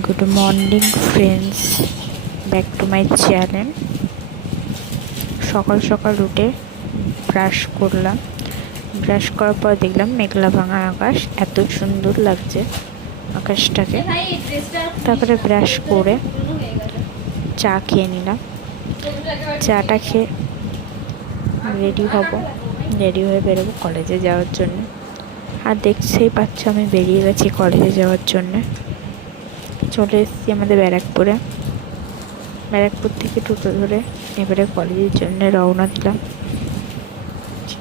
Good morning friends, back to my channel. সকাল সকাল উঠে ব্রাশ করলাম। ব্রাশ করার পর দেখলাম মেঘলা ভাঙা আকাশ, এত সুন্দর লাগছে আকাশটাকে। তারপরে ব্রাশ করে চা খেয়ে নিলাম। চাটা খেয়ে রেডি হব, রেডি হয়ে বেরোবো কলেজে যাওয়ার জন্য। আর দেখতেই পাচ্ছ আমি বেরিয়ে গেছি কলেজে যাওয়ার জন্য। চলে এসেছি আমাদের ব্যারাকপুরে। ব্যারাকপুর থেকে টোটো ধরে এবারে কলেজের জন্য রওনা দিলাম।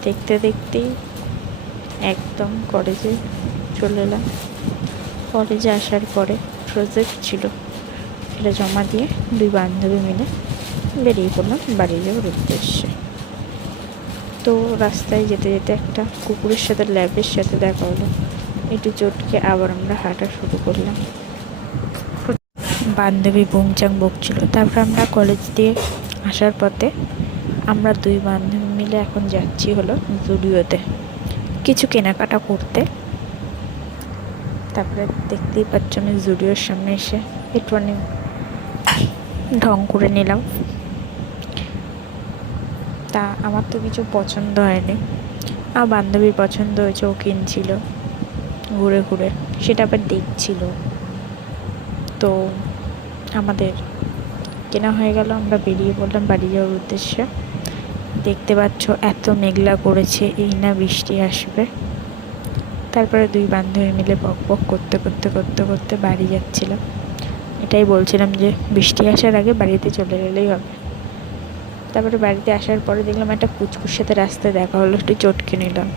দেখতে দেখতেই একদম কলেজে চলে এলাম। কলেজে আসার পরে প্রজেক্ট ছিল, এটা জমা দিয়ে দুই বান্ধবী মিলে বেরিয়ে পড়লাম বাড়ি যাওয়ার উদ্দেশ্যে। তো রাস্তায় যেতে যেতে একটা কুকুরের সাথে ল্যাবের সাথে দেখা হলো। একটু চটকে আবার আমরা হাঁটা শুরু করলাম। বান্ধবী বুংচাং বকছিল। তারপর আমরা কলেজ দিয়ে আসার পথে আমরা দুই বান্ধবী মিলে এখন যাচ্ছি হলো জুডিওতে কিছু কেনাকাটা করতে। তারপরে দেখতেই পাচ্ছ আমি জুডিওর সামনে এসে একটুখানি ঢং করে নিলাম। তা আমার তো কিছু পছন্দ হয়নি, আমার বান্ধবীর পছন্দ হয়েছে, ও কিনছিল ঘুরে ঘুরে, সেটা আবার দেখছিল। তো আমাদের কেনা হয়ে গেল, আমরা বেরিয়ে পড়লাম বাড়ি যাওয়ার উদ্দেশ্যে। দেখতে পাচ্ছ এত মেঘলা করেছে, এই না বৃষ্টি আসবে। তারপরে দুই বান্ধবী মিলে বক বক করতে করতে করতে করতে বাড়ি যাচ্ছিলাম। এটাই বলছিলাম যে বৃষ্টি আসার আগে বাড়িতে চলে গেলেই হবে। তারপরে বাড়িতে আসার পরে দেখলাম একটা কুচকুর সাথে রাস্তায় দেখা হলো, একটু চটকে নিলাম।